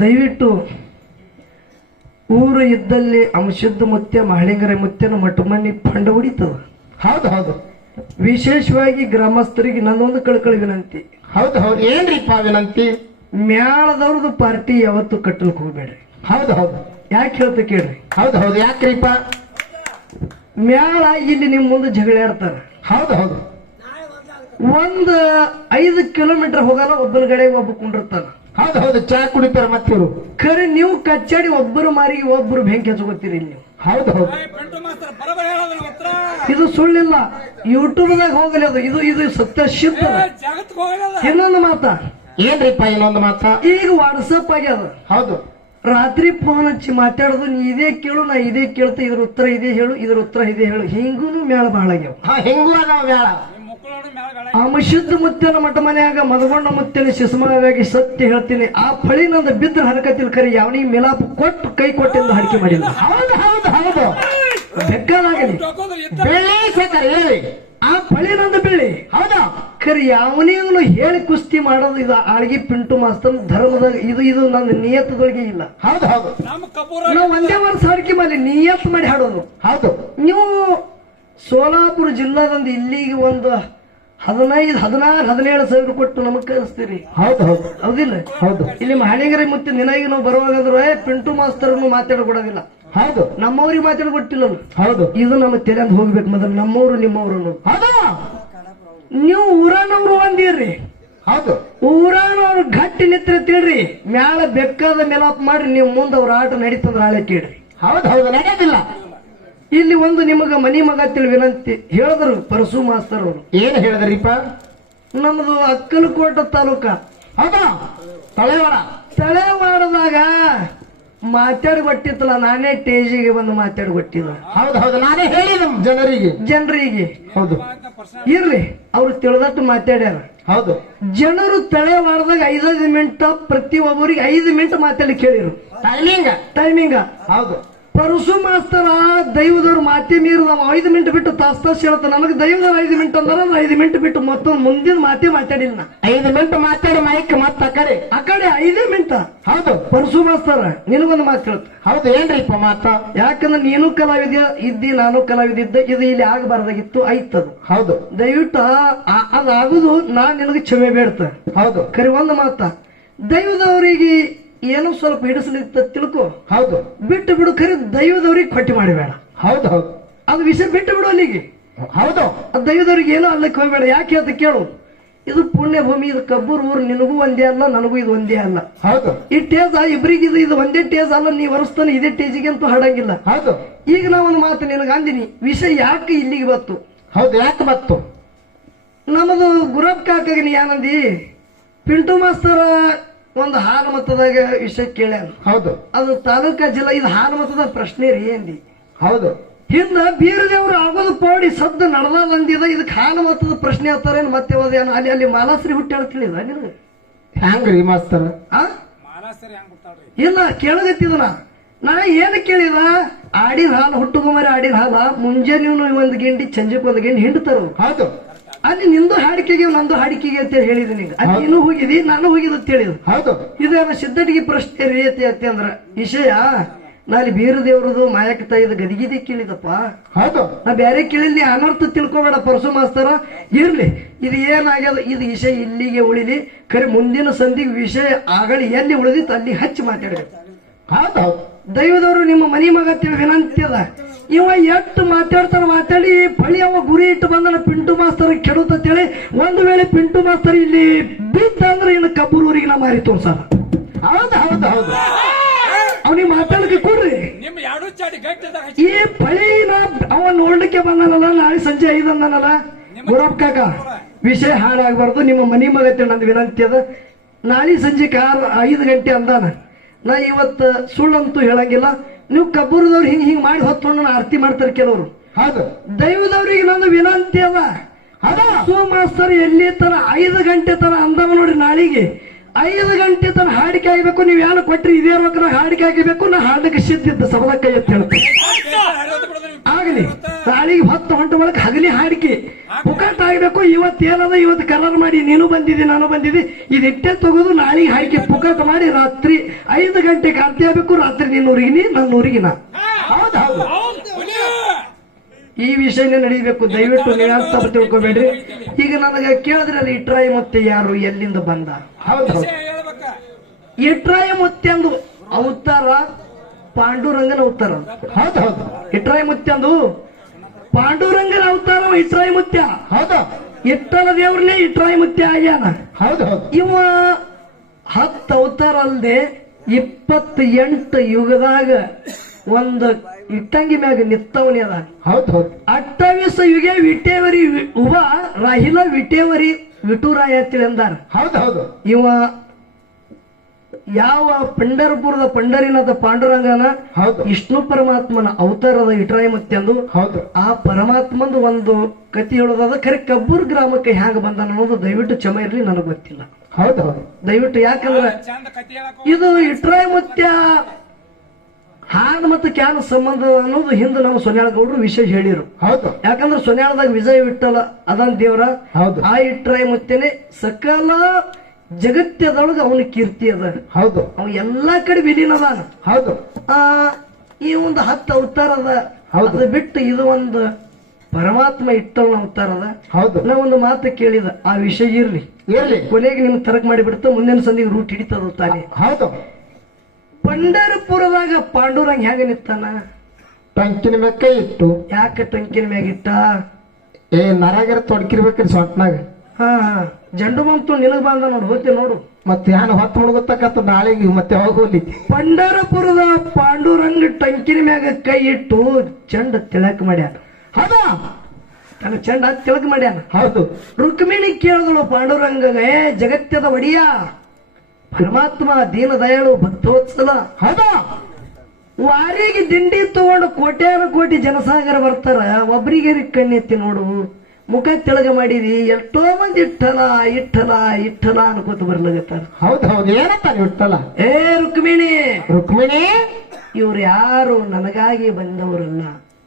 ದಯವಿಟ್ಟು ಊರು ಇದ್ದಲ್ಲಿ ಅಂಶುದ್ಧ ಮುತ್ಯ ಮಹಳಿಂಗರ ಮುತ್ಯನ ಮಟ್ಟಮನಿ ಪಂಡ ಹೊಡಿತದ. ಹೌದು ಹೌದು. ವಿಶೇಷವಾಗಿ ಗ್ರಾಮಸ್ಥರಿಗೆ ನನ್ನೊಂದು ಕಳ್ಕಳಿ ವಿನಂತಿ. ಹೌದು ಹೌದು. ಏನ್ರಿಪ್ಪ ವಿನಂತಿ? ಮ್ಯಾಳದವ್ರದ್ದು ಪಾರ್ಟಿ ಯಾವತ್ತು ಕಟ್ಟಲಿಕ್ಕೆ ಹೋಗ್ಬೇಡ್ರಿ. ಹೌದು ಹೌದು. ಯಾಕೆ ಹೇಳ್ತ ಕೇಳ್ರಿ. ಹೌದು ಹೌದು. ಯಾಕ್ರಿಪ್ಪ? ಮ್ಯಾಳ ಇಲ್ಲಿ ನಿಮ್ ಮುಂದೆ ಜಗಳಾಡ್ತಾರ. ಹೌದು ಹೌದು. 5 ಕಿಲೋಮೀಟರ್ ಹೋಗಲ್ಲ ಒಬ್ಬನ ಗಡೆ ಒಬ್ಬ ಕುಂಡಿರ್ತಾನ. ಹೌದು ಹೌದು. ಚಾ ಕುಡಿತಾರ ಮತ್ತಿವರು. ಖರೆ ನೀವು ಕಚ್ಚಾಡಿ ಒಬ್ಬರು ಮಾರಿಗೆ ಒಬ್ಬರು ಬೆಂಕಿ ಹಚ್ಕೋತೀರಿ ನೀವು. ಹೌದು ಹೌದು. ಇದು ಸುಳ್ಳಿಲ್ಲ. ಯೂಟ್ಯೂಬ್ದಾಗ ಹೋಗಲಿ ಅದು. ಇದು ಸತ್ಯ ಸಿದ್ಧ. ಇನ್ನೊಂದು ಮಾತ ಏನ್ರಿಪ್ಪ? ಇನ್ನೊಂದು ಮಾತ. ಈಗ ವಾಟ್ಸಪ್ ಆಗ್ಯದ. ಹೌದು. ರಾತ್ರಿ ಫೋನ್ ಹಚ್ಚಿ ಮಾತಾಡೋದು. ನೀ ಇದೇ ಕೇಳು, ನಾ ಇದೇ ಕೇಳ್ತ, ಇದ್ರ ಉತ್ತರ ಇದೇ ಹೇಳು, ಇದ್ರ ಉತ್ತರ ಇದೇ ಹೇಳು. ಹಿಂಗೂನು ಮೇಳ ಬಹಳ ಆಗ್ಯಾವ. ಹೆಂಗೂ ಅದಾವ ಮೇಳ. ಅಮಶುದ್ಧ ಮುತ್ತನ ಮಠ ಮನೆಯಾಗ ಮದಗೊಂಡ ಮುತ್ತನ ಶಿಸ್ಮವಾಗಿ ಸತ್ಯ ಹೇಳ್ತೀನಿ. ಆ ಫಳಿ ನಂದು ಬಿದ್ರ ಹರಕತಿಲ್ ಕರಿ ಯಾವನಿಗೆ ಮಿಲಾಪ್ ಕೊಟ್ಟು ಕೈ ಕೊಟ್ಟಿಂದ ಹಡಿಕೆ ಮಾಡಿಲ್ಲ. ಹೌದು ಹೌದು ಹೌದು. ಬೆಕ್ಕಾಗಲಿ ಬೆಳ್ಳಿ ಶೇಖರ್ ಹೇಳಿ. ಆ ಫಳಿ ನಂದು ಬೆಳ್ಳಿ. ಹೌದಾ? ಖರಿ ಯಾವನಿಗೂ ಹೇಳಿ ಕುಸ್ತಿ ಮಾಡೋದು. ಇದು ಆಳ್ಗಿ ಪಿಂಟು ಮಾಸ್ತರ್ ಧರ್ಮದಾಗ ಇದು ನನ್ನ ನಿಯತ್ತದೊಳಗೆ ಇಲ್ಲ. ಹೌದು ಹೌದು. ನಾವು ಒಂದೇ ವರ್ಷ ಹಾಡಿಕೆ ಮಾಡಿ ನಿಯತ್ ಮಾಡಿ ಹಾಡೋದು. ಹೌದು. ನೀವು ಸೋಲಾಪುರ ಜಿಲ್ಲಾದಂದು ಇಲ್ಲಿಗೆ ಒಂದು 15, 16, 17 ಸಾವಿರ ಕೊಟ್ಟು ನಮಗ್ ಕಳಿಸ್ತೀರಿ. ಹೌದು ಹೌದು. ಹೌದಿಲ್ಲ? ಹೌದು. ಇಲ್ಲಿ ಮಹಾಲಿಂಗರ ಮತ್ತೆ ನಿನಗೆ ನಾವು ಬರುವಾಗಾದ್ರೆ ಪಿಂಟು ಮಾಸ್ತರ್ನು ಮಾತಾಡ್ಕೊಡೋದಿಲ್ಲ. ಹೌದು. ನಮ್ಮವ್ರಿಗೆ ಮಾತಾಡ್ಕೊಟ್ಟಿಲ್ಲ. ಹೌದು. ಇದು ನಮ್ಮ ತಲೆ ಅಂತ ಹೋಗ್ಬೇಕು. ಮೊದಲು ನಮ್ಮವ್ರು ನಿಮ್ಮವ್ರು. ಹೌದು. ನೀವು ಊರಾನವ್ರು ಒಂದಿರ್ರಿ. ಹೌದು. ಊರಾನವ್ರು ಗಟ್ಟಿ ನಿತ್ರ ತಿಳ್ರಿ. ಮ್ಯಾಲ ಬೆಕ್ಕಾದ ಮೇಲಾಪ್ ಮಾಡ್ರಿ. ನೀವು ಮುಂದೆ ಅವ್ರ ಆಟ ನಡೀತಂದ್ರ ಆಳೆ ಕೇಳ್ರಿ. ಹೌದು ಹೌದು. ನಡೆಯೋದಿಲ್ಲ. ಇಲ್ಲಿ ಒಂದು ನಿಮಗ ಮನಿ ಮಗ ತಿಳಿ ವಿನಂತಿ ಹೇಳಿದ್ರು ಪರಸು ಮಾಸ್ತರ್ ಅವರು. ಏನ್ ಹೇಳಿದ್ರಿಪ್ಪ? ನಮ್ದು ಅಕ್ಕಲಕೋಟ ತಾಲೂಕ. ಹೌದಾ? ತಳೆವಾಡದಾಗ ಮಾತಾಡ್ಕೊಟ್ಟಿತ್ತಲ್ಲ. ನಾನೇ ಟೇಜಿಗೆ ಬಂದು ಮಾತಾಡ್ಕೊಟ್ಟಿದ್ದ. ಹೌದು ಹೌದು. ನಾನೇ ಹೇಳಿದ ಜನರಿಗೆ. ಹೌದು. ಇರ್ಲಿ, ಅವ್ರು ತಿಳಿದಟ್ಟು ಮಾತಾಡ್ಯಾರ. ಹೌದು. ಜನರು ತಳೆವಾಡದಾಗ 5 ಮಿನಿಟ್ ಪ್ರತಿ ಒಬ್ಬರಿಗೆ 5 ಮಿನಿಟ್ ಮಾತಾಡಿ ಕೇಳಿರು. ಟೈಮಿಂಗ. ಹೌದು. ಪರಸು ಮಾಸ್ತರ ದೈವದವ್ರು ಮಾತಿ ಮೀರು ನಾವು 5 ಮಿನಿಟ್ ಬಿಟ್ಟು ತಾಸ್ ಹೇಳ್ತಾನೆ. ನನಗೆ ದೈವದವ್ರು 5 ಮಿನಿಟ್ ಅಂದ್ರೆ 5 ಮಿನಿಟ್ ಬಿಟ್ಟು ಮತ್ತೊಂದು ಮುಂದಿನ ಮಾತಿ ಮಾತಾಡಿಲ್ಲ. 5 ಮಿನಿಟ್ ಮಾತಾಡಿ ಮೈಕ್ ಮತ್ತ ಆ ಕಡೆ 5 ಮಿನಿಟ್. ಹೌದು. ಪರಸು ಮಾಸ್ತರ ನಿನಗೊಂದು ಮಾತು ಹೇಳ್ತ. ಹೌದು. ಏನ್ರಿಪ್ಪ ಮಾತ? ಯಾಕಂದ್ರೆ ನೀನು ಕಲಾವಿದ ಇದ್ದಿ, ನಾನು ಕಲಾವಿದಿದ್ದೆ. ಇದು ಇಲ್ಲಿ ಆಗಬಾರ್ದಾಗಿತ್ತು, ಆಯ್ತದು. ಹೌದು. ದಯವಿಟ್ಟು ಅದಾಗುದು ನಾನ್ ನಿನಗೆ ಕ್ಷಮೆ ಬೇಡ್ತ. ಹೌದು. ಕರಿ ಒಂದು ಮಾತ, ದೈವದವರಿಗೆ ಏನೋ ಸ್ವಲ್ಪ ಹಿಡಿಸಲಿತ್ತ ತಿಳ್ಕೊ. ಹೌದು. ಬಿಟ್ಟು ಬಿಡು. ಖರೀ ದೈವದವ್ರಿಗೆ ಕೊಟ್ಟಿ ಮಾಡಬೇಡ. ಹೌದು ಹೌದು. ಅದು ವಿಷಯ ಬಿಟ್ಟು ಬಿಡು ಅಲ್ಲಿಗೆ. ಹೌದು. ದೈವದವ್ರಿಗೆ ಏನೋ ಅಲ್ಲಕ್ಕೆ ಹೋಗ್ಬೇಡ. ಯಾಕೆ ಹೇಳ್ತ ಕೇಳು. ಇದು ಪುಣ್ಯ ಭೂಮಿ. ಇದು ಕಬ್ಬೂರ್ ಊರು. ನಿನಗೂ ಒಂದೇ ಅಲ್ಲ, ನನಗೂ ಇದು ಒಂದೇ ಅಲ್ಲ. ಹೌದು. ಈ ಟೇಜ್ ಇಬ್ಬರಿಗೆ ಇದು ಒಂದೇ ಟೇಜ್ ಅಲ್ಲ. ನೀ ವರ್ಷತಾನೆ ಇದೇ ಟೇಜಿಗೆ ಅಂತೂ ಹಾಡಂಗಿಲ್ಲ. ಹೌದು. ಈಗ ನಾವೊಂದು ಮಾತು ನಿನಗೆ ಅಂದಿನಿ. ವಿಷಯ ಯಾಕೆ ಇಲ್ಲಿಗೆ ಬತ್ತು? ಹೌದು. ಯಾಕೆ ಬತ್ತು? ನಮ್ಮದು ಗುರಬ್ ಕಾಕಾಗ ನೀ ಏನಂದಿ? ಪಿಂಟು ಮಾಸ್ತರ ಒಂದು ಹಾಲು ಮತದಾಗ ವಿಷಯ ಕೇಳ್ಯಾನ. ಹೌದು. ಅದು ತಾಲೂಕಾ ಜಿಲ್ಲಾ. ಇದು ಹಾಲು ಮತದ ಪ್ರಶ್ನೆ ರೀ ಅಂದಿ. ಹೌದು. ಹಿಂದ ಬೀರದೇವ್ರು ಆಗೋದು ಪೌಡಿ ಸದ್ದು ನಡೆದ ಅಂದಿದ. ಇದಕ್ಕೆ ಹಾಲು ಮತದ ಪ್ರಶ್ನೆ ಆಗ್ತಾರೇನು? ಮತ್ತೆ ಹೋದೇನು ಅಲ್ಲಿ ಮಾಲಾಶ್ರೀ ಹುಟ್ಟಿ ಹೇಳ್ತಿಳಿದ ನಿನಗೆ? ಹ್ಯಾಂಗ್ರಿ ಮಾಸ್ತರ? ಇಲ್ಲ, ಕೇಳಗತ್ತಿದನ. ನಾ ಏನು ಕೇಳಿದ? ಆಡಿನ ಹಾಲು ಹುಟ್ಟುಗುಮಾರಿ ಆಡಿನ ಹಾಲ ಮುಂಜಾನೆ ಒಂದು ಗಿಂಡಿ, ಸಂಜೆಗೆ ಒಂದು ಗಿಂಡಿ ಹಿಂಡ್ತಾರ. ಹೌದು. ಅಲ್ಲಿ ನಿಂದು ಹಾಡಿಕೆಗೆ ನಂದು ಹಾಡಿಕೆಗೆ ಅಂತ ಹೇಳಿದೀನಿ. ಅಲ್ಲಿ ನೀನು ಹೋಗಿದಿ, ನಾನು ಹೋಗಿದ್ ಅಂತ ಹೇಳಿದ್. ಹೌದು. ಇದೇನ ಸಿದ್ಧಟಿಗೆ ಪ್ರಶ್ನೆ ರೀತಿ ಅತ್ತೆ ಅಂದ್ರ ವಿಷಯ. ನಾಲಿ ಬೀರದೇವ್ರದು ಮಾಯಕ ತಾಯಿದ ಗದಿಗಿದಿ ಕೇಳಿದಪ್ಪ. ಹೌದು. ನಾ ಬೇರೆ ಕೇಳಿಲ್ಲಿ ಅನರ್ಥ ತಿಳ್ಕೊಬೇಡ ಪರಸು ಮಾಸ್ತರ. ಇರ್ಲಿ, ಇದು ಏನಾಗ್ಯದ? ಇದು ವಿಷಯ ಇಲ್ಲಿಗೆ ಉಳಿಲಿ. ಖರೆ ಮುಂದಿನ ಸಂಧಿಗೆ ವಿಷಯ ಆಗಲಿ ಎಲ್ಲಿ ಉಳಿದಿತ್ತು ಅಲ್ಲಿ ಹಚ್ಚಿ ಮಾತಾಡ್ಬೇಕು. ಹೌದು ಹೌದು. ದೈವದವರು ನಿಮ್ಮ ಮನಿ ಮಗ ತಿಳಿ ವಿನಂತಿ ಅದ. ಇವ ಎಷ್ಟು ಮಾತಾಡ್ತಾರ ಮಾತಾಡಿ ಫಳಿ ಅವ ಗುರಿ ಇಟ್ಟು ಬಂದನ ಪಿಂಟು ಮಾಸ್ತರ್ ಕೆಡುತ್ತೇಳಿ. ಒಂದು ವೇಳೆ ಪಿಂಟು ಮಾಸ್ತರ್ ಇಲ್ಲಿ ಬಿದ್ದ ಅಂದ್ರೆ ಇನ್ನು ಕಬ್ಬೂರೂರಿಗೆ ನಾ ಮಾರಿ ತೋರ್ಸಾರ. ಹೌದು ಹೌದು ಹೌದು. ಅವನಿಗೆ ಮಾತಾಡಕ್ಕೆ ಕೊಡ್ರಿ. ಈ ಫಳಿನ ಅವ ನೋಡ್ಲಿಕ್ಕೆ ಬಂದನಲ್ಲ, ನಾಳೆ ಸಂಜೆ 5 ಅಂದನಲ್ಲ ಗುರಬ್ ಕಾಕ. ವಿಷಯ ಹಾಳಾಗಬಾರ್ದು. ನಿಮ್ಮ ಮನಿ ಮಗ ತಿಳಿ ನಂದು ವಿನಂತಿ ಅದ. ನಾಳೆ ಸಂಜೆ 5 ಗಂಟೆ ಅಂದಾನ. ನಾ ಇವತ್ತು ಸುಳ್ಳಂತೂ ಹೇಳಂಗಿಲ್ಲ. ನೀವು ಕಬ್ಬೂರದವ್ರು ಹಿಂಗ್ ಮಾಡಿ ಹೊತ್ಕೊಂಡು ಆರತಿ ಮಾಡ್ತಾರೆ ಕೆಲವರು. ಹೌದು. ದೈವದವ್ರಿಗೆ ನಂದು ವಿನಂತಿ ಅದ. ಮಾಸ್ತರ್ ಎಲ್ಲಿ ತರ 5 ಗಂಟೆ ತರ ಅಂದವ ನೋಡಿ. ನಾಳಿಗೆ 5 ಗಂಟೆ ತನ ಹಾಡಿಕೆ ಆಗ್ಬೇಕು. ನೀವ್ ಯಾರು ಕೊಟ್ರಿ ಇದೇ ರೊಕ್ಕ ಹಾಡಿಕೆ ಆಗಿರ್ಬೇಕು. ನಾ ಹಾಡಕ್ಕೆ ಸಿದ್ಧಿದ್ದ ಸಬದ ಕೈ ಅಂತ ಹೇಳ್ತೀನಿ. ಆಗಲಿ ನಾಳಿಗೆ 10 ಗಂಟೆ ಒಳಗೆ ಹಗಲಿ ಹಾಡಿಕೆ ಪುಕಾಟ್ ಆಗ್ಬೇಕು. ಇವತ್ತೇನದ ಇವತ್ತು ಕಲರ್ ಮಾಡಿ ನೀನು ಬಂದಿದ್ದಿ ನಾನು ಬಂದಿದ್ದಿ ಇದಿಟ್ಟೆ ತಗೋದು. ನಾಳಿಗೆ ಹಾಡಿಕೆ ಪುಕಾಟ್ ಮಾಡಿ ರಾತ್ರಿ 5 ಗಂಟೆಗೆ ಆರತಿ ಆಗ್ಬೇಕು. ರಾತ್ರಿ ನೀನು ಊರಿಗಿನಿ ನನ್ನ ಊರಿಗಿನ. ಹೌದೌದು ಈ ವಿಷಯನೇ ನಡೀಬೇಕು. ದಯವಿಟ್ಟು ನೀವ್ಯಾರು ತಪ್ಪು ತಿಳ್ಕೊಬೇಡ್ರಿ. ಈಗ ನನಗೆ ಕೇಳಿದ್ರಲ್ಲಿ ಇಟ್ರಾಯಿ ಮುತ್ತೆ ಯಾರು ಎಲ್ಲಿಂದ ಬಂದ? ಹೌದೌದು ಇಟ್ರಾಯಿ ಮುತ್ತೆ ಅಂದು ಅವತಾರ ಪಾಂಡುರಂಗನ ಅವತಾರ. ಹೌದೌದು ಇಟ್ರಾಯಿ ಮುತ್ತೆ ಅಂದು ಪಾಂಡುರಂಗನ ಅವತಾರ. ಇಟ್ರಾಯಿ ಮುತ್ಯ ಹೌದು ಇಟ್ಟಲ ದೇವ್ರನ್ನೇ ಇಟ್ರಾಯಿ ಮುತ್ಯ ಆಗ್ಯಾನ. ಹೌದೌದು ಇವ 10 ಅವತಾರ ಅಲ್ದೆ 28 ಯುಗದಾಗ ಒಂದು ಇಟ್ಟಂಗಿ ಮ್ಯಾಗ ನಿತ್ತವನಿ ಅದ. ಹೌದೌದು 28 ಯುಗೆ ವಿಟೇವರಿ ಉವ ರಾಹಿಲ ವಿಟೇವರಿ ವಿಟುರಾಯ ಅಂತೇಳಿ ಅಂದಾರ. ಹೌದೌದು ಇವ ಯಾವ ಪಂಡರಪುರದ ಪಂಡರಿನಾಥ ಪಾಂಡುರಂಗನ ಹೌದು ವಿಷ್ಣು ಪರಮಾತ್ಮನ ಅವತಾರದ ಇಟ್ರಾಯಿ ಮುತ್ಯ ಅಂದು. ಹೌದು ಆ ಪರಮಾತ್ಮಂದು ಒಂದು ಕತಿ ಹೇಳೋದಾದ ಖರೆ ಕಬ್ಬೂರ್ ಗ್ರಾಮಕ್ಕೆ ಹ್ಯಾಂಗ ಬಂದ ಅನ್ನೋದು ದಯವಿಟ್ಟು ಕ್ಷಮ ಇರ್ಲಿ, ನನಗೆ ಗೊತ್ತಿಲ್ಲ ಹೌದೌದು ದಯವಿಟ್ಟು. ಯಾಕಂದ್ರೆ ಇದು ಇಟ್ರಾಯಿ ಮುತ್ಯ ಹಾನ್ ಮತ್ತು ಕ್ಯಾನ್ ಸಂಬಂಧ ಅನ್ನೋದು ಹಿಂದೆ ನಾವು ಸೊನ್ಯಾಳ ಗೌಡ್ರು ವಿಶೇಷ ಹೇಳಿರು. ಹೌದು ಯಾಕಂದ್ರೆ ಸೊನ್ಯಾಳದಾಗ ವಿಜಯ ವಿಠಲ ಅದನ್ ದೇವ್ರ. ಹೌದು ಆ ಇಟ್ರಾಯಿ ಮುತ್ಯನೆ ಸಕಲ ಜಗತ್ಯದೊಳಗ ಅವನ ಕೀರ್ತಿ ಅದ. ಹೌದು ಅವ ಎಲ್ಲಾ ಕಡೆ ವಿಲೀನ ಅದಾನ. ಹೌದು ಈ ಒಂದು 10 ಅವತಾರ ಅದ. ಹೌದು. ಅದು ಬಿಟ್ಟು ಇದು ಒಂದು ಪರಮಾತ್ಮ ಇಟ್ಟಲ್ನ ಅವತಾರ ಅದ. ಹೌದು ನಾ ಒಂದು ಮಾತು ಕೇಳಿದ, ಆ ವಿಷಯ ಇರ್ಲಿ ಇರ್ಲಿ, ಕೊನೆಗೆ ನಿಮ್ಗೆ ತರಕ್ ಮಾಡಿಬಿಡ್ತು. ಮುಂದಿನ ಸಂದಿಗೆ ರೂಟ್ ಹಿಡಿತದ ತಾನೆ. ಹೌದು ಪಂಡರಪುರದಾಗ ಪಾಂಡುರಂಗ ಹೆಂಗ ನಿತ್ತಾನ? ಟಂಕಿನ ಮ್ಯಾಗ ಕೈ ಇಟ್ಟು. ಯಾಕೆ ಟಂಕಿನ ಮ್ಯಾಗಿಟ್ಟ? ನರಾಗಿರ ತೊಡಕಿರ್ಬೇಕ್ರಿ ಸೊಂಟ್ನಾಗ. ಹಾ ಜಂಡು ಬಂತು ನಿನಗ್ ಬಂದ ನೋಡು, ಹೋಗ್ತಿ ನೋಡು. ಮತ್ತೆ ಯಾನು ಹೊತ್ತು ಮುಳುಗುತ್ತಕತ್ತ ನಾಳೆಗೆ ಮತ್ತೆ ಹೋಗೋಲಿ. ಪಂಡರಪುರದ ಪಾಂಡುರಂಗ ಟಂಕಿನ ಮ್ಯಾಗ ಕೈ ಇಟ್ಟು ಚಂಡ ತಿಳಕ್ ಮಾಡ್ಯಾನ. ಹೌದಾ ತನ್ನ ಚಂಡ ತಿಳಕ್ ಮಾಡ್ಯಾನ. ಹೌದು ರುಕ್ಮಿಣಿ ಕೇಳಿದಳು ಪಾಂಡುರಂಗಗೆ, ಜಗತ್ಯದ ಒಡಿಯ ಪರಮಾತ್ಮ ದೀನ ದಯಾಳು ಭಕ್ತೋತ್ಸಲ. ಹೌದಾ ವಾರಿಗೆ ದಿಂಡಿ ತಗೊಂಡು ಕೋಟ್ಯಾನು ಕೋಟಿ ಜನಸಾಗರ ಬರ್ತಾರ. ಒಬ್ರಿಗೆ ಕಣ್ಣೆತ್ತಿ ನೋಡು, ಮುಖ ತೆಳಗ ಮಾಡಿದಿ. ಎಷ್ಟೋ ಮಂದಿ ಇಟ್ಟಲ ಇಟ್ಟಲ ಇಟ್ಟಲ ಅನ್ಕೋತ ಬರ್ಲಾಗತ್ತಾರ. ಹೌದು ಹೌದು ಏನಂತಾನೆ ಇಟ್ಟಲ್ಲ. ಏ ರುಕ್ಮಿಣಿ, ರುಕ್ಮಿಣಿ ಇವ್ರು ಯಾರು ನನಗಾಗಿ ಬಂದವರಲ್ಲ.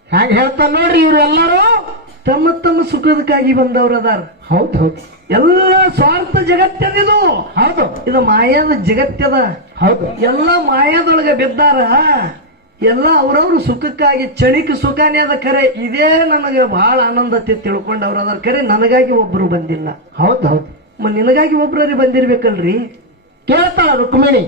ಹ್ಯಾಂಗ ಹೇಳ್ತಾರ ನೋಡ್ರಿ, ಇವ್ರು ಎಲ್ಲಾರು ತಮ್ಮ ತಮ್ಮ ಸುಖದಕ್ಕಾಗಿ ಬಂದವ್ರು ಅದಾರ. ಹೌದು ಹೌದು ಎಲ್ಲ ಸ್ವಾರ್ಥ ಜಗತ್ಯದಿದು. ಹೌದು ಇದು ಮಾಯಾದ ಜಗತ್ಯದ. ಹೌದು ಎಲ್ಲ ಮಾಯಾದೊಳಗೆ ಬಿದ್ದಾರ. ಎಲ್ಲ ಅವ್ರವ್ರ ಸುಖಕ್ಕಾಗಿ ಕ್ಷಣಿಕ ಸುಖನೇ ಅದ ಖರೆ. ಇದೇ ನನಗೆ ಬಹಳ ಆನಂದತೆ ತಿಳ್ಕೊಂಡವ್ರ ಅದಾರ ಖರೆ. ನನಗಾಗಿ ಒಬ್ರು ಬಂದಿಲ್ಲ. ಹೌದು ಹೌದು ನಿನಗಾಗಿ ಒಬ್ರಲ್ಲಿ ಬಂದಿರ್ಬೇಕಲ್ರಿ. ಕೇಳ್ತಾಳ ರುಕ್ಮಿಣಿ,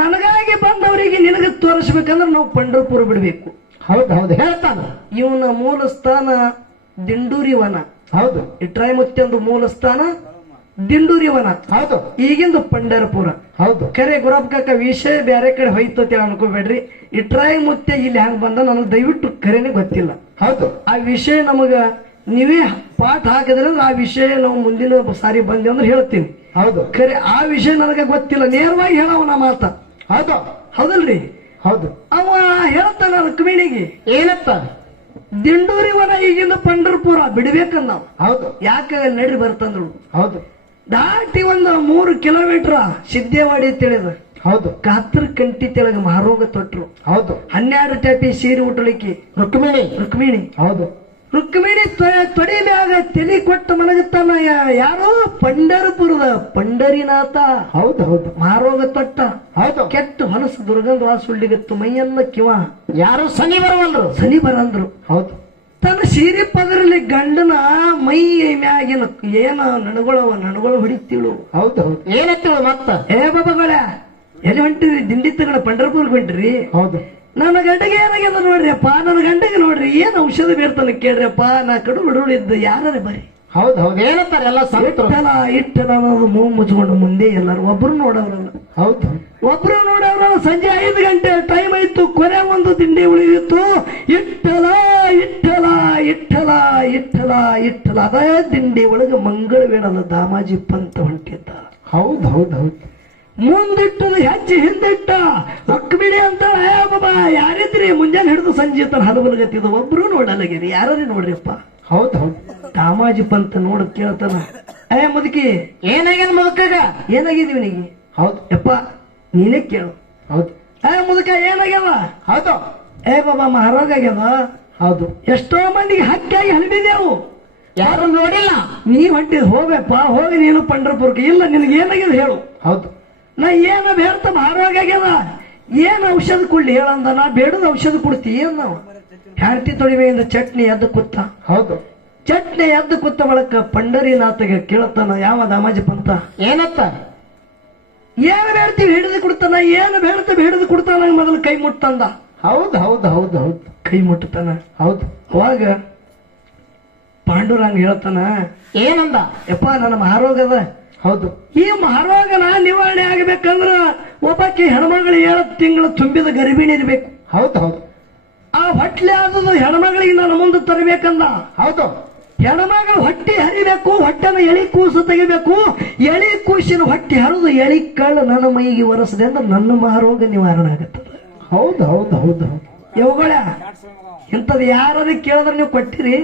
ನನಗಾಗಿ ಬಂದವರಿಗೆ ನಿನಗೆ ತೋರಿಸ್ಬೇಕಂದ್ರೆ ನಾವು ಪಂಡರಪುರ ಬಿಡ್ಬೇಕು. ಹೌದು ಹೌದು ಹೇಳ್ತಾನ. ಇವನ ಮೂಲ ಸ್ಥಾನ ದಿಂಡೂರಿ ವನ. ಹೌದು ಇಟ್ರಾಯಿ ಮುತ್ಯಂದು ಮೂಲ ಸ್ಥಾನ ದಿಂಡೂರಿ ವನ. ಹೌದು ಈಗಿಂದು ಪಂಡರಪುರ. ಹೌದು ಖರೆ ಗುರಬ್ ಕಾಕ ವಿಷಯ ಬೇರೆ ಕಡೆ ಹೋಯ್ತು ಅಂತ ಅನ್ಕೋಬೇಡ್ರಿ. ಇಟ್ರಾಯಿ ಮುತ್ಯ ಇಲ್ಲಿ ಹ್ಯಾಂಗ ಬಂದ ನನಗೆ ದಯವಿಟ್ಟು ಖರೇನೆ ಗೊತ್ತಿಲ್ಲ. ಹೌದು ಆ ವಿಷಯ ನಮಗ ನೀವೇ ಪಾಠ ಹಾಕಿದ್ರೆ ಆ ವಿಷಯ ನಾವು ಮುಂದಿನ ಸಾರಿ ಬಂದೆ ಅಂದ್ರೆ ಹೇಳ್ತೀನಿ. ಹೌದು ಖರೆ ಆ ವಿಷಯ ನನಗೆ ಗೊತ್ತಿಲ್ಲ. ನೇರವಾಗಿ ಹೇಳವನ ಮಾತ. ಹೌದು ಹೌದಲ್ರಿ? ಹೌದು ಅವ ಹೇಳ್ತಾನ ರುಕ್ಮಿಣಿಗೆ, ಏನತ್ತ ದಿಂಡೂರಿ ವನ ಈಗಿಂದ ಪಂಡರಪುರ ಬಿಡ್ಬೇಕಂದ ನಾವು. ಹೌದು ಯಾಕೆ ನಡ್ರಿ ಬರ್ತಂದ್ರು. ಹೌದು ದಾಟಿ ಒಂದು 3 ಕಿಲೋಮೀಟರ್ ಸಿದ್ದೇವಾಡಿ ತಿಳಿದ ಹೌದು ಕಾತ್ರ ಕಂಟಿ ತೆಳಗ ಮಾರೋಗ ತೊಟ್ರು. ಹೌದು 12 ಟೈಪಿ ಸೀರೆ ಉಟ್ಲಿಕ್ಕೆ ರುಕ್ಮಿಣಿ. ಹೌದು ರುಕ್ಮಿಣಿ ತೊಡಿ ಮ್ಯಾಗ ತಲೆ ಕೊಟ್ಟು ಮಲಗುತ್ತಾನ. ಯಾರೋ ಪಂಡರಪುರದ ಪಂಡರಿನಾಥ. ಹೌದು ಹೌದು ಮಾರೋಗ ತೊಟ್ಟ. ಹೌದು ಕೆಟ್ಟ ಹೊಲಸು ದುರ್ಗಂಧ ವಾಸುಳ್ಳಿಗತ್ತು ಮೈಯನ್ನ ಕಿವ. ಯಾರು ಸನಿ ಬರವಲ್ರು. ಸನಿ ಬರಂದ್ರು. ಹೌದು ತನ್ನ ಸೀರೆ ಪದರಲ್ಲಿ ಗಂಡನ ಮೈ ಮ್ಯಾಗಿನ ಏನ ನಣಗೊಳ ಹೊಡಿತೀಳು. ಹೌದು ಹೌದು ಏನತ್ತೇಳು ಮತ್ತ. ಏ ಬಾಬಾಗಳ ಎಲ್ಲಿ ಹೊಂಟಿರಿ? ದಿಂಡಿ ತಗೊಂಡ ಪಂಡರಪುರ್ಗೆ ಹೊಂಟಿರಿ? ಹೌದು ನನ್ನ ಗಂಡಗೆ ಏನಾಗ್ಯದ ನೋಡ್ರಿಯಪ್ಪ, ನನ್ನ ಗಂಡಗೆ ನೋಡ್ರಿ ಏನ್ ಔಷಧ ಬೇರ್ತಾನೆ ಕೇಳ್ರಿಯಪ್ಪ. ನಾ ಕಡು ಬಿಡುಳಿದ್ದು ಯಾರೇ ಬರೀ. ಹೌದು ಹೌದು ಏನಂತಾರೆ ಎಲ್ಲ ಸಂತರು. ಇಟ್ಟಲ ಅನ್ನೋದು ಮೂಗು ಮುಚ್ಕೊಂಡು ಮುಂದೆ ಎಲ್ಲರೂ ಒಬ್ರು ನೋಡವ್ರಲ್ಲ. ಹೌದು ಒಬ್ರು ನೋಡವ್ರಲ್ಲ. ಸಂಜೆ 5 ಗಂಟೆ ಟೈಮ್ ಆಯ್ತು. ಕೊನೆ ಒಂದು ತಿಂಡಿ ಉಳಿದಿತ್ತು. ಇಟ್ಟಲ ಇಟ್ಟಲ ಇಟ್ಟಲ ಇಟ್ಟಲ ಇಟ್ಟಲ ಅದೇ ತಿಂಡಿ ಒಳಗೆ ಮಂಗಳವೇಣದ ದಾಮಾಜಿ ಪಂತ ಹೊಂಟಿದ್ದ. ಹೌದು ಹೌದು ಹೌದು ಮುಂದಿಟ್ಟದು ಹೆಜ್ಜೆ ಹಿಂದಿಟ್ಟ. ರುಕ್ಮಿಣಿ ಅಂತ ಬಾಬಾ ಯಾರಿದ್ರಿ? ಮುಂಜಾನೆ ಹಿಡಿದು ಸಂಜೆ ತನ ಹಲವಲ್ಗತ್ತಿದ. ಒಬ್ರು ನೋಡಲ್ಲಗಿರಿ. ಯಾರೇ ನೋಡ್ರಿಪ್ಪ. ಹೌದು ಹೌದು ದಾಮಾಜಿ ಪಂತ ನೋಡ್ ಕೇಳ್ತಾನ, ಮುದುಕಿ ಏನಾಗ್ಯಾನ ಮುದುಕಗ? ಏನಾಗಿದೀವಿ ನಿಗೆ? ಹೌದು ಯಪ್ಪ ನೀನೇ ಕೇಳು. ಹೌದು ಮುದುಕ ಏನಾಗ್ಯಾವ? ಹೌದು ಬಾಬಾ ಮಹಾರೋಗ ಆಗ್ಯಾವ. ಹೌದು. ಎಷ್ಟೋ ಮಂದಿಗೆ ಹಕ್ಕಾಗಿ ಹಲಿಬಿದೆವು, ಯಾರು ನೋಡಿಲ್ಲ. ನೀ ಹೊಂಟಿದ್ ಹೋಗಪ್ಪ, ಹೋಗಿ ನೀನು ಪಂಡ್ರಪುರಕ್ಕೆ. ಇಲ್ಲ ನಿನಗೆ ಏನಾಗ್ಯದ ಹೇಳು. ಹೌದು. ನಾ ಏನ ಬೇಡ್ತ ಮಹಾರೋಗ ಆಗ್ಯದ, ಏನ್ ಔಷಧ ಕೊಡ್ಲಿ ಹೇಳಂದ. ನಾ ಬೇಡದ ಔಷಧ ಕೊಡ್ತಿ ಏನ್ ನಾವು? ಹೆಂಡತಿ ತೊಳಿವೆಯಿಂದ ಚಟ್ನಿ ಎದ್ದು ಕೂತ. ಹೌದು. ಚಟ್ನಿ ಎದ್ದು ಕೂತ ಬಳಕ ಪಂಡರಿನಾಥಗೆ ಕೇಳತ್ತಾನ, ಯಾವ ದಾಮಾಜಿ ಪಂತ ಏನತ್ತ? ಏನ್ ಬೇಡ್ತೀವಿ ಹಿಡಿದು ಕೊಡ್ತಾನ, ಏನು ಬೇಡ್ತೀವಿ ಹಿಡಿದು ಕೊಡ್ತಾನ. ಮೊದಲು ಕೈ ಮುಟ್ಟಂದ. ಹೌದು ಹೌದು ಹೌದು ಹೌದು. ಕೈ ಮುಟ್ಟತಾನ. ಹೌದು. ಅವಾಗ ಪಾಂಡುರಂಗ ಹೇಳ್ತಾನ, ಏನಂದ? ಯಪ್ಪ ನನ್ನ ಮಹಾರೋಗದ. ಹೌದು. ಈ ಮಹಾರೋಗನ ನಿವಾರಣೆ ಆಗ್ಬೇಕಂದ್ರ ಒಬ್ಬಾಕಿ ಹೆಣ್ಮಗಳು 7 ತಿಂಗಳು ತುಂಬಿದ ಗರ್ಭಿಣಿ ಇರ್ಬೇಕು. ಹೌದು ಹೌದು. ಆ ಹೊಟ್ಲೆ ಆದದು ಹೆಣ್ಮಗಳಿಗೆ ನಾನು ಮುಂದೆ ತರಬೇಕಂದ. ಹೌದು. ಹೆಣ್ಮಗಳು ಹೊಟ್ಟಿ ಹರಿಬೇಕು, ಹೊಟ್ಟೆನ ಎಳಿ ಕೂಸು ತೆಗಿಬೇಕು. ಎಳಿ ಕೂಸಿನ ಹೊಟ್ಟಿ ಹರಿದು ಎಳಿ ಕಳ್ಳು ನನ್ನ ಮೈಗೆ ಒರೆಸದೆ ಅಂದ್ರೆ ನನ್ನ ಮಹಾರೋಗ ನಿವಾರಣೆ ಆಗುತ್ತದೆ. ಹೌದು ಹೌದು ಹೌದು ಹೌದು. ಇವುಗಳ ಇಂಥದ್ದು ಯಾರು ಕೇಳಿದ್ರೆ ನೀವು ಕೊಟ್ಟಿರಿ?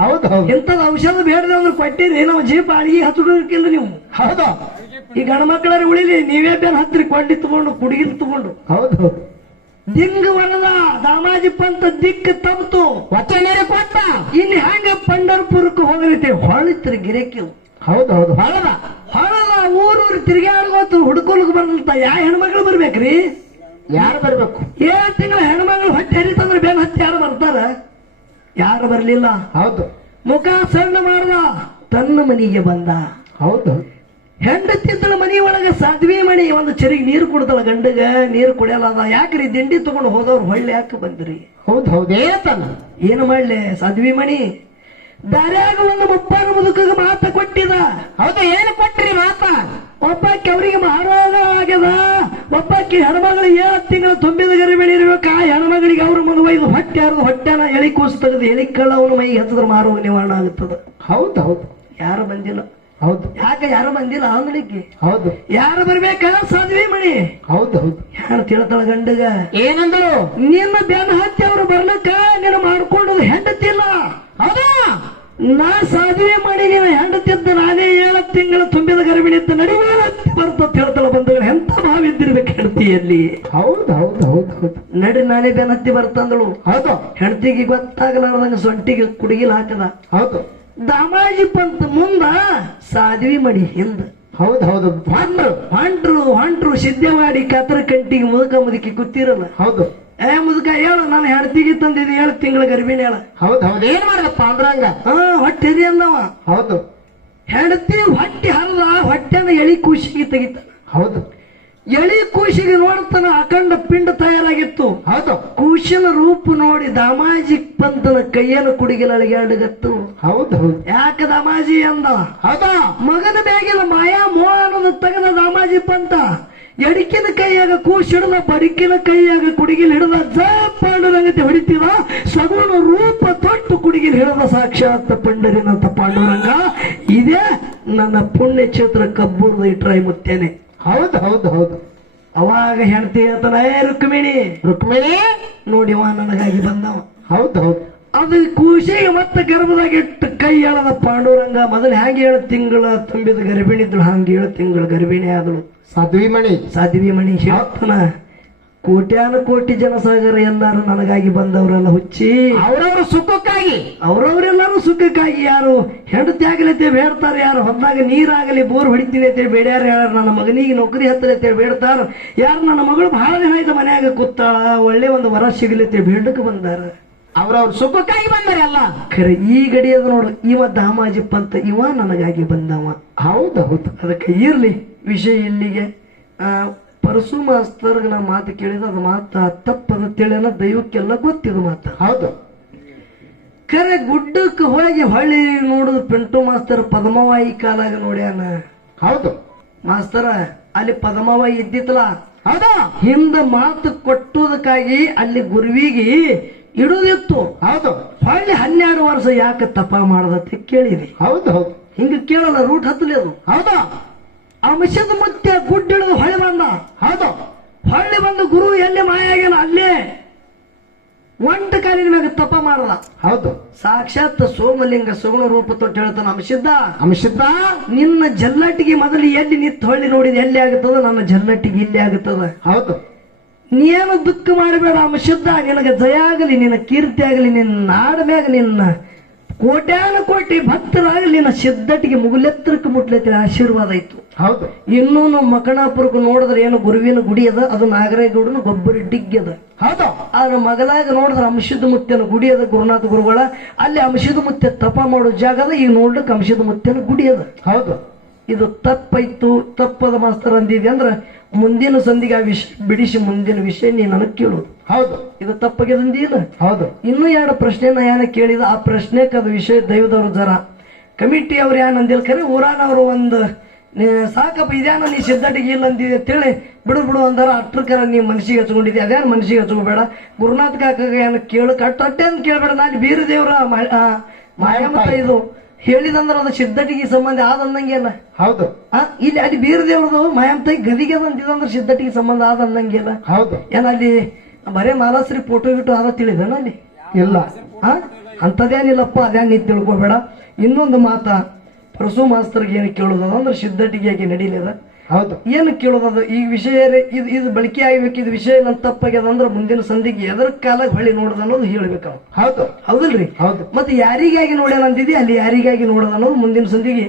ಹೌದು ಹೌದು. ಇಂಥದ್ದು ಔಷಧ ಬೇಡದೆ ಅಂದ್ರೆ ಕೊಟ್ಟಿರಿ? ನಮ್ಮ ಜೀಪ ಅಡಿಗೆ ಹಚ್ಚಿಲ್ಲ ನೀವು. ಹೌದು. ಈ ಗಂಡ ಮಕ್ಕಳಲ್ಲಿ ಉಳಿಲಿ, ನೀವೇ ಬೇರೆ ಹತ್ತಿರ ಕೊಂಡಿ ತಗೊಂಡು ಕುಡಿಗಿಲ್ ತಗೊಂಡು ಹೌದು ಹೌದು. ದಿಂಗ್ ವರದ ದಾಮಾಜಿ ಪಂತ ದಿಕ್ಕ ತಪ್ತು ವಚನ ಕೊಟ್ಟ. ಇನ್ನು ಹ್ಯಾಂಗ ಪಂಡರ್ಪುರಕ್ಕೆ ಹೋಗಲಿತ್ತೆ ಹೊಳಿತ್ರಿ ಗಿರೇಕಿ. ಹೌದು ಹೌದು. ಹೊಳದ ಹೊಳದ ಊರೂರು ತಿರ್ಗಾಡ್ಗೋತು ಹುಡ್ಕೊಲ್ಕ್ ಬಂದಂತ ಯಾವ ಹೆಣ್ಮಕ್ಳು ಬರ್ಬೇಕ್ರಿ? ಯಾರು ಬರ್ಬೇಕು? 7 ತಿಂಗಳ ಹೆಣ್ಮಗಳು ಹೊಟ್ಟೆ ಹರಿತಂದ್ರೆ ಬೇನ್ ಹತ್ತಿ ಯಾರು ಬರ್ತಾರ? ಯಾರು ಬರ್ಲಿಲ್ಲ. ಹೌದು. ಮುಖ ಸಣ್ಣ ಮಾಡ್ದ, ತನ್ನ ಮನೆಗೆ ಬಂದ. ಹೌದು. ಹೆಂಡತಿದ್ದಳ ಮನಿ ಒಳಗ ಸಾಧ್ವಿ ಮಣಿ ಒಂದು ಚರಿಗೆ ನೀರು ಕುಡ್ದಳ. ಗಂಡಗ ನೀರು ಕುಡಿಯಲ್ಲ. ಯಾಕ್ರಿ ದಿಂಡಿ ತಗೊಂಡು ಹೋದವ್ರು ಹೊಳ್ಳಿ ಯಾಕೆ ಬಂದ್ರಿ? ಹೌದು ಹೌದು. ಏನತ್ತಾನ? ಏನು ಮಾಡ್ಲಿ ಸಾಧ್ವಿ ಮಣಿ? ದಾರ್ಯಾಗ ಒಂದು ಮುಪ್ಪಾರ ಮುದುಕಗ ಮಾತ ಕೊಟ್ಟಿದ. ಹೌದು. ಏನು ಕೊಟ್ರಿ ಮಾತ? ಒಬ್ಬಾಕಿ ಅವರಿಗೆ ಮಹಾರೋಗ ಆಗ್ಯದ. ಒಬ್ಬಾಕಿ ಹೆಣ್ಮಗಳು 7 ತಿಂಗಳು ತುಂಬಿದ ಗರ್ಭಿಣಿ ಇರ್ಬೇಕು. ಆ ಹೆಣ್ಮಗಳಿಗೆ ಅವ್ರ ಮದುವೆ ಹೊಟ್ಟೆ ಹರಿದು ಹೊಟ್ಟೆನ ಎಳಿ ಕೂಸು ತೆಗೆದು ಎಳಿ ಕಳ್ಳ ಅವನ ಮೈಗೆ ಹತ್ತಿದ್ರೆ ಮಹಾರೋಗ ನಿವಾರಣೆ ಆಗುತ್ತದ. ಹೌದು ಹೌದು. ಯಾರು ಬಂದಿಲ್ಲ. ಹೌದು. ಯಾಕೆ ಯಾರು ಬಂದಿಲ್ಲ ಅಂಗಡಿಗೆ? ಹೌದು. ಯಾರು ಬರ್ಬೇಕಾ ಸಾಧ್ವಿ ಮಣಿ? ಹೌದು ಹೌದು. ಯಾರು ತಿಳ್ತಾಳ ಗಂಡಗ? ಏನಂದ್ರು? ನಿನ್ನ ಬೆನ್ನ ಹತ್ತಿ ಅವ್ರು ಬರ್ಲಕ್ಕ ನೀನು ಮಾಡ್ಕೊಂಡು ಹೆಂಡತಿಲ್ಲ. ಹೌದಾ? ನಾ ಸಾಧ್ವಿ ಮಾಡಿ ನೀನು ಹೆಂಡತಿದ್ದ ನಾನೇ 7 ತಿಂಗಳ ತುಂಬಿದ ಗರ್ಭಿಣಿ ಇದ್ದ ನಡುವೆ ಬರ್ತ ಹೇಳ್ತಾಳ ಬಂದಗಳು. ಎಂತ ಭಾವಿದ್ದಿರ್ಬೇಕು ಹೆಂಡತಿಯಲ್ಲಿ. ಹೌದು ಹೌದು ಹೌದು ಹೌದು. ನಡಿ ನಾನೇ ಬೆನ್ನ ಹತ್ತಿ ಬರ್ತಂದಳು. ಹೌದು. ಹೆಂಡತಿಗೆ ಗೊತ್ತಾಗಲಾರ್ದಂಗ ಸೊಂಟಿಗೆ ಕುಡುಗಿಲ್ ಹಾಕದ. ಹೌದು. ದಾಮಾಜಿ ಪಂತ ಮುಂದ, ಸಾಧ್ವಿ ಮಡಿ ಹಿಂದ. ಹೌದು ಹೌದು. ಹೊಂಟ್ರು ಸಿದ್ಧವಾಡಿ ಕತ್ರ ಕಂಟಿಗೆ ಮುದುಕಿ ಕೂತಿರಲ್ಲ. ಹೌದು. ಮುದುಕ ಹೇಳ, ನಾನು ಹೆಂಡತಿಗೆ ತಂದಿದ್ದೆ 7 ತಿಂಗಳ ಗರ್ಭಿಣಿ ಹೇಳ. ಹೌದು ಹೌದು. ಏನ್ ಮಾಡಪ್ಪ ಅಂದ್ರಂಗ? ಹೊಟ್ಟೆ ಹರಿ ಅಂದವ. ಹೌದು. ಹೆಂಡತಿ ಹೊಟ್ಟೆ ಹರಿದ ಹೊಟ್ಟೆನ ಎಳಿ ಕೂಸಿಗೆ ತೆಗಿತ. ಹೌದು. ಎಳಿ ಕೂಸಿಗೆ ನೋಡ್ತಾನ ಅಖಂಡ ಪಿಂಡ ತಯಾರಾಗಿತ್ತು. ಹೌದು. ಕೂಸಿನ ರೂಪ ನೋಡಿ ದಾಮಾಜಿ ಪಂತನ ಕೈಯನ್ನು ಕುಡಿಗಿಲ ಅಳಿಗಾಡಗತ್ತು. ಹೌದು ಹೌದು. ಯಾಕ ದಾಮಾಜಿ ಅಂದ? ಹೌದಾ? ಮಗನ ಬೇಗಿಲ್ಲ ಮಾಯಾ ಮೋಹ ಅನ್ನೋದು ತೆಗೆದ ದಾಮಾಜಿ ಪಂತ. ಎಡಿಕಿನ ಕೈಯಾಗ ಕೂಸಿ ಹಿಡ್ದ, ಬಡಿಕಿನ ಕೈಯಾಗ ಕುಡಿಗಿಲ್ ಹಿಡ್ದ, ಪಾಂಡುರಂಗತೆ ಹೊಡಿತೀವ. ಸಗುಣ ರೂಪ ತೊಟ್ಟು ಕುಡಿಗಿಲ್ ಹಿಡ್ದ ಸಾಕ್ಷಾತ್ ಪಂಡರಿನಾಥ ಪಾಂಡುರಂಗ. ಇದೇ ನನ್ನ ಪುಣ್ಯ ಕ್ಷೇತ್ರ ಕಬ್ಬೂರ್ದ ಇಟ್ರಾಯಿ ಮುತ್ತೇನೆ. ಹೌದು ಹೌದು ಹೌದು. ಅವಾಗ ಹೆಂಡತಿ ಹೇಳ್ತಾನ, ರುಕ್ಮಿಣಿ ನೋಡಿವ ನನಗಾಗಿ ಬಂದವ. ಹೌದು ಹೌದು. ಅದು ಕೂಸಿಗೆ ಮತ್ತೆ ಗರ್ಭದಾಗಿಟ್ಟು ಕೈ ಎಳದ ಪಾಂಡುರಂಗ. ಮೊದಲು ಹ್ಯಾಂಗ 7 ತಿಂಗಳ ತುಂಬಿದ ಗರ್ಭಿಣಿ ಇದ್ಳು, ಹಂಗ 7 ತಿಂಗಳ ಗರ್ಭಿಣಿ ಆದಳು ಸಾಧ್ವಿ ಮಣಿ. ಹೇಳ್ತಾನ, ಕೋಟ್ಯಾನು ಕೋಟಿ ಜನಸಾಗರ ಎಲ್ಲಾರು ನನಗಾಗಿ ಬಂದವರೆಲ್ಲ ಹುಚ್ಚಿ. ಅವರವರು ಸುಖಕ್ಕಾಗಿ, ಅವ್ರವ್ರೆಲ್ಲಾರು ಸುಖಕ್ಕಾಗಿ. ಯಾರು ಹೆಂಡತಿ ಆಗಲತ್ತೆ ಬೇಡ್ತಾರೆ, ಯಾರು ಹೊಂದಾಗ ನೀರಾಗಲಿ ಬೋರ್ ಹೊಡಿತೀನಿ ಅಂತೇಳಿ ಬೇಡ್ಯಾರ. ಯಾರು ನನ್ನ ಮಗನಿಗೆ ನೌಕರಿ ಹತ್ತಲಿ ಅಂತೇಳಿ ಬೇಡ್ತಾರ. ಯಾರು ನನ್ನ ಮಗಳು ಬಹಳ ದಿನ ಆಯ್ತು ಮನ್ಯಾಗ ಕೂತಾಳ, ಒಳ್ಳೆ ಒಂದು ವರ ಸಿಗಲತ್ತೆ ಬೇಡಕ್ಕೆ ಬಂದಾರ. ಅವ್ರವ್ರ ಸುಖಕ್ಕಾಗಿ ಬಂದಾರೆ ಅಲ್ಲ. ಖರೆ ಈ ಗಡಿಯದ ನೋಡು, ಇವ ದಾಮಾಜಿಪ್ಪ ಅಂತ ಇವ ನನಗಾಗಿ ಬಂದವ. ಹೌದು ಹೌದು. ಅದಕ್ಕೆ ಇರ್ಲಿ ವಿಷಯ ಇಲ್ಲಿಗೆ. ಪರಸು ಮಾಸ್ತರ್ಗ ನಾ ಮಾತು ಕೇಳಿದ, ಅದು ಮಾತ ತಪ್ಪದ ತಿಳಿಯಲ್ಲ, ದೈವಕ್ಕೆಲ್ಲ ಗೊತ್ತಿದು ಮಾತು. ಹೌದು. ಖರೆ ಗುಡ್ಡಕ್ಕೆ ಹೋಗಿ ಹೊಳ್ಳಿ ನೋಡುದು ಪಿಂಟು ಮಾಸ್ತರ್ ಪದ್ಮವಾಯಿ ಕಾಲಾಗ ನೋಡ್ಯಾನ. ಹೌದು ಮಾಸ್ತರ, ಅಲ್ಲಿ ಪದ್ಮವಾಯಿ ಇದ್ದಿತ್ತಲ್ಲ. ಹೌದಾ? ಹಿಂದ ಮಾತು ಕೊಟ್ಟುದಕ್ಕಾಗಿ ಅಲ್ಲಿ ಗುರುವಿಗೆ ಇಡುದಿತ್ತು. ಹೌದು. ಹೊಳ್ಳಿ 12 ವರ್ಷ ಯಾಕೆ ತಪ ಮಾಡದತ್ತೆ ಕೇಳಿರಿ. ಹೌದು ಹೌದು. ಹಿಂಗ ಕೇಳಲ್ಲ, ರೂಟ್ ಹತ್ತಲಿ ಅದು. ಹೌದಾ? ಅಂಶದ ಮುತ್ಯ ಗುಡ್ಡ ಹಿಡಿದು ಹೊಳ್ಳಿ ಬಂದ. ಹೌದು. ಹೊಳ್ಳಿ ಬಂದು ಗುರು ಎಲ್ಲಿ ಮಾಯಾಗಿಲ್ಲ, ಅಲ್ಲೇ ಒಂಟ ಕಾಲಿನ ಮ್ಯಾಗ ತಪ ಮಾಡದ ಹೌದು ಸಾಕ್ಷಾತ್ ಸೋಮಲಿಂಗ ಸುಗುಣ ರೂಪ ತೊಟ್ಟು ಹೇಳ್ತಾನ ಅಂಶಿದ್ದ ಅಂಶಿದ್ದ ನಿನ್ನ ಜಲ್ಲಟ್ಟಿಗೆ ಮೊದಲು ಎಲ್ಲಿ ನಿತ್ ಹೊಳ್ಳಿ ನೋಡಿದ ಎಲ್ಲಿ ಆಗುತ್ತದ ನನ್ನ ಜಲ್ಲಟ್ಟಿಗೆ ಇಲ್ಲಿ ಆಗುತ್ತದ ಹೌದು ನೀನು ದುಃಖ ಮಾಡಬೇಡ ಅಂಶಿದ್ದ ನಿನಗೆ ಜಯ ಆಗಲಿ ನಿನ್ನ ಕೀರ್ತಿ ಆಗಲಿ ನಿನ್ನ ನಾಡ ಮ್ಯಾಗ ನಿನ್ನ ಕೋಟ್ಯಾನ ಕೋಟಿ ಭಕ್ತರಾಗಲಿ ನಿನ್ನ ಸಿದ್ಧಟಿಗೆ ಮುಗುಲೆತ್ತರಕ್ಕೆ ಮುಟ್ಲೈತಿ ಆಶೀರ್ವಾದ ಇತ್ತು ಹೌದು ಇನ್ನೂ ನಾವು ಮಕಣಾಪುರಕ್ಕೆ ನೋಡಿದ್ರೆ ಏನು ಗುರುವಿನ ಗುಡಿ ಅದ ಅದು ನಾಗರೇಗೌಡನ ಗೊಬ್ಬರ ಡಿಗ್ಗಿ ಅದ ಹೌದು ಆದ್ರೆ ಮಗಲಾಗ ನೋಡಿದ್ರೆ ಅಂಶದ ಮುತ್ತನ ಗುಡಿ ಅದ ಗುರುನಾಥ ಗುರುಗಳ ಅಲ್ಲಿ ಅಂಶದ ಮುತ್ತೆ ತಪ ಮಾಡೋ ಜಾಗ ಅದ ಈಗ ನೋಡ್ಲಿಕ್ಕೆ ಅಂಶದ ಮುತ್ತನ ಗುಡಿ ಅದ ಹೌದು ಇದು ತಪ್ಪಾಯ್ತು ತಪ್ಪದ ಮಾಸ್ತರ್ ಅಂದಿದೆ ಅಂದ್ರೆ ಮುಂದಿನ ಸಂಧಿಗೆ ಆ ವಿಷಯ ಬಿಡಿಸಿ ಮುಂದಿನ ವಿಷಯ ನೀ ನನಗೆ ಕೇಳು ಹೌದು ಇದು ತಪ್ಪಾಗ್ಯದಂದಿಲ್ಲ ಹೌದು ಇನ್ನೂ ಎರಡು ಪ್ರಶ್ನೆನ ಏನ ಕೇಳಿದ ಆ ಪ್ರಶ್ನೆಗೆ ಅದು ವಿಷಯ ದೈವದವ್ರು ಜರ ಕಮಿಟಿ ಅವ್ರು ಏನ್ ಅಂದಿಲ್ಲ ಖರೆ ಊರಾನವ್ರು ಒಂದು ಸಾಕಪ್ಪ ಇದ್ಯಾನ ನೀ ಸಿದ್ಧಟಿಗೆ ಇಲ್ಲ ಅಂದಿದೆ ಅಂತೇಳಿ ಬಿಡು ಬಿಡು ಅಂದಾರ ಅಟ್ರಕರ ನೀ ಮನಸ್ಸಿಗೆ ಹಚ್ಕೊಂಡಿದ್ದೆ ಅದೇನು ಮನಸ್ಸಿಗೆ ಹಚ್ಕೋಬೇಡ ಗುರುನಾಥ ಕಾಕಾಗ ಏನು ಕೇಳು ಕಟ್ಟೆ ಅಂತ ಕೇಳ್ಬೇಡ ನಾನು ಬೀರ ದೇವ್ರ ಮಾಯಮತ ಇದು ಹೇಳಿದಂದ್ರ ಅದು ಸಿದ್ಧಟಿಗೆ ಸಂಬಂಧ ಆದಂದಂಗೆಲ್ಲ ಹೌದು ಇಲ್ಲಿ ಅಲ್ಲಿ ಬೀರ ದೇವ್ರದು ಮಾಯಮತ ಗದಿಗೆ ಅಂತಿದಂದ್ರೆ ಸಿದ್ಧಟಿಗೆ ಸಂಬಂಧ ಆದಂದಂಗೆಲ್ಲ ಹೌದು ಏನ ಅಲ್ಲಿ ಬರೇ ಮಾಲಾಶ್ರೀ ಫೋಟೋ ಗಿಟ್ಟು ಆದ ತಿಳಿದನ ಅಲ್ಲಿ ಇಲ್ಲ ಅಂತದೇನಿಲ್ಲಪ್ಪ ಅದೇನ್ ನೀ ತಿಳ್ಕೊಬೇಡ ಇನ್ನೊಂದು ಮಾತ ಪರಸು ಮಾಸ್ತರ್ಗೆ ಏನು ಕೇಳೋದದ ಅಂದ್ರೆ ಸಿದ್ಧಟಿಗೆ ಯಾಕೆ ನಡೀಲಿದ ಹೌದು ಏನು ಕೇಳೋದದು ಈ ವಿಷಯ ಇದು ಬಳಕೆ ಆಗ್ಬೇಕು ಇದು ವಿಷಯ ನನ್ ತಪ್ಪಾಗ್ಯದ ಅಂದ್ರೆ ಮುಂದಿನ ಸಂಧಿಗೆ ಎದರ ಕಾಲಾಗ ಹೊಳ್ಳಿ ನೋಡದ ಅನ್ನೋದು ಹೇಳ್ಬೇಕು ಅವ್ನು ಹೌದು ಹೌದಲ್ರಿ ಹೌದು ಮತ್ತೆ ಯಾರಿಗಾಗಿ ನೋಡ್ಯಾನ ಅಂತಿದ್ದಿ ಅಲ್ಲಿ ಯಾರಿಗಾಗಿ ನೋಡೋದ ಅನ್ನೋದು ಮುಂದಿನ ಸಂಧಿಗೆ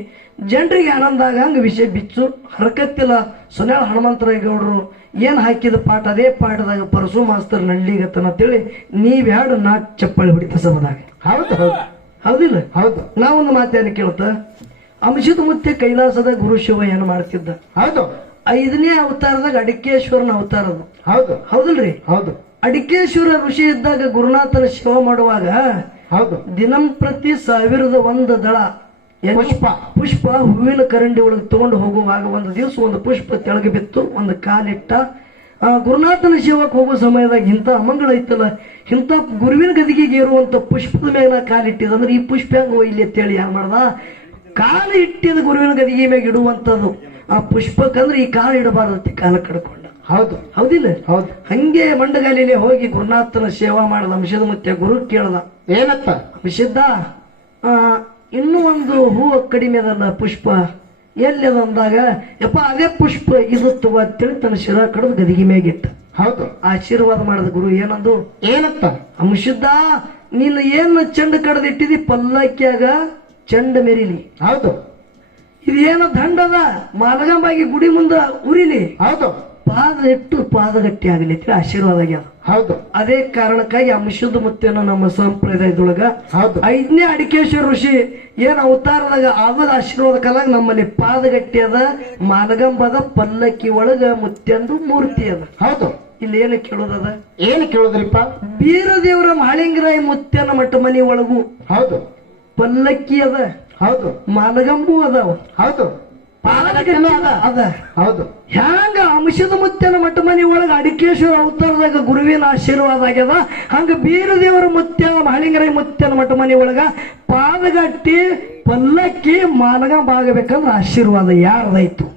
ಜನರಿಗೆ ಆನಂದ ಆಗಂಗ ವಿಷಯ ಬಿಚ್ಚು ಹರಕತ್ತಿಲ್ಲ ಸೊನ್ಯಾಳ ಹನುಮಂತರಾಯಗೌಡರು ಏನ್ ಹಾಕಿದ ಪಾಠ ಅದೇ ಪಾಠದಾಗ ಪರಸು ಮಾಸ್ತರ್ ನಡ್ಲಿಗತ್ತನ ಅಂತೇಳಿ ನೀವ್ ಯಾಡು ನಾಟ್ ಚಪ್ಪಾಳಿ ಹೊಡಿತ ಸಭದಾಗ ಹೌದು ಹೌದು ಹೌದಿಲ್ಲ ಹೌದು ನಾವೊಂದು ಮಾತೇನು ಕೇಳ್ತ ಅಂಶದ ಮುತ್ತೆ ಕೈಲಾಸದ ಗುರು ಶಿವ ಏನು ಮಾಡ್ತಿದ್ದ ಹೌದು 5ನೇ ಅವತಾರದಾಗ ಅಡಿಕೇಶ್ವರನ ಅವತಾರ ಅದು ಹೌದು ಹೌದಲ್ರಿ ಹೌದು ಅಡಿಕೇಶ್ವರ ಋಷಿ ಇದ್ದಾಗ ಗುರುನಾಥನ ಶಿವ ಮಾಡುವಾಗ ಹೌದು ದಿನಂಪ್ರತಿ 1001 ದಳ ಪುಷ್ಪ ಹೂವಿನ ಕರಂಡಿ ಒಳಗೆ ತಗೊಂಡು ಹೋಗುವಾಗ ಒಂದು ದಿವಸ ಒಂದು ಪುಷ್ಪ ತೆಳಗೆ ಬಿತ್ತು ಒಂದು ಕಾಲಿಟ್ಟ ಗುರುನಾಥನ ಶಿವಕ್ಕೆ ಹೋಗೋ ಸಮಯದಾಗ ಇಂಥ ಅಮಂಗಳ ಐತಲ್ಲ ಇಂಥ ಗುರುವಿನ ಗದಿಗೆ ಏರುವಂತ ಪುಷ್ಪದ ಮೇಲೆ ಕಾಲಿಟ್ಟಿದಂದ್ರೆ ಈ ಪುಷ್ಪ ಹೆಂಗ ಇಲ್ಲಿ ಅಂತೇಳಿ ಏನ್ ಮಾಡ್ದ ಕಾಲು ಇಟ್ಟಿದ ಗುರುವಿನ ಗದಿಗೆ ಮ್ಯಾಗ ಇಡುವಂತದ್ದು ಆ ಪುಷ್ಪಕ್ಕಂದ್ರೆ ಈ ಕಾಲು ಇಡಬಾರ್ದತಿ ಕಾಲ ಕಡ್ಕೊಂಡ ಹೌದು ಹೌದಿಲ್ಲ ಹೌದು ಹಂಗೆ ಮಂಡಗಾಲಿಲೆ ಹೋಗಿ ಗುರುನಾಥನ ಸೇವಾ ಮಾಡದ ಅಂಶದ ಮುತ್ತೆ ಗುರು ಕೇಳ್ದ ಏನತ್ತ ಅಂಶದ್ದ ಇನ್ನೂ ಒಂದು ಹೂ ಕಡಿಮೆ ಅದಲ್ಲ ಪುಷ್ಪ ಎಲ್ಲಿ ಅದ ಅಂದಾಗ ಯಪ್ಪ ಅದೇ ಪುಷ್ಪ ಇದು ತಗೋ ಅಂತೇಳಿ ತನ್ನ ಶಿರ ಕಡದು ಗದಿಗೆ ಮ್ಯಾಗಿಟ್ಟ ಹೌದು ಆಶೀರ್ವಾದ ಮಾಡದ ಗುರು ಏನಂದು ಏನತ್ತ ಅಂಶದ್ದ ನೀನು ಏನು ಚೆಂಡ ಕಡದಿಟ್ಟಿದಿ ಪಲ್ಲಕ್ಕಿಯಾಗ ಚೆಂಡ ಮೆರಿಲಿ ಹೌದು ಇದೇನ ದಂಡದ ಮಾಲಗಂಬಾಗಿ ಗುಡಿ ಮುಂದ ಉರಿಲಿ ಹೌದು ಪಾದ ಇಟ್ಟು ಪಾದಗಟ್ಟಿ ಆಗಲಿ ಅಂತ ಆಶೀರ್ವಾದ ಆಗ್ಯಾದ ಹೌದು ಅದೇ ಕಾರಣಕ್ಕಾಗಿ ಅಂಶದ ಮುತ್ತೇನ ನಮ್ಮ ಸಂಪ್ರದಾಯದೊಳಗ ಹೌದು 5ನೇ ಅಡಿಕೇಶ್ವರ ಋಷಿ ಏನ್ ಅವತಾರದಾಗ ಆದ ಆಶೀರ್ವಾದ ಕಾಲಾಗ ನಮ್ಮಲ್ಲಿ ಪಾದಗಟ್ಟಿ ಅದ ಮಾಲಗಂಬದ ಪಲ್ಲಕ್ಕಿ ಒಳಗ ಮುತ್ತೆಂದು ಮೂರ್ತಿ ಅದ ಹೌದು ಇಲ್ಲಿ ಏನು ಕೇಳೋದದ ಏನು ಕೇಳುದ್ರಿಪ್ಪ ಬೀರದೇವರ ಮಾಳಿಂಗರಾಯ ಮುತ್ಯನ ಮಠ ಮನಿ ಒಳಗು ಹೌದು ಪಲ್ಲಕ್ಕಿ ಅದ ಹೌದು ಮಾಲಗಂಬು ಅದಾವ ಹೌದು ಅದ ಹೌದು ಹ್ಯಾಂಗ ಅಂಶದ ಮುತ್ತನ ಮಠ ಮನಿ ಒಳಗ ಅಡಿಕೇಶ್ವರ ಅವತಾರದಾಗ ಗುರುವಿನ ಆಶೀರ್ವಾದ ಆಗ್ಯದ ಹಂಗ ಬೀರದೇವರ ಮುತ್ಯ ಮಾಳಿಂಗರಾಯ ಮುತ್ಯನ ಮಠ ಮನಿ ಒಳಗ ಪಾದಗಟ್ಟಿ ಪಲ್ಲಕ್ಕಿ ಮಾಲಗಂಬ ಆಗಬೇಕಂದ್ರ ಆಶೀರ್ವಾದ ಯಾರ್ದಾಯ್ತು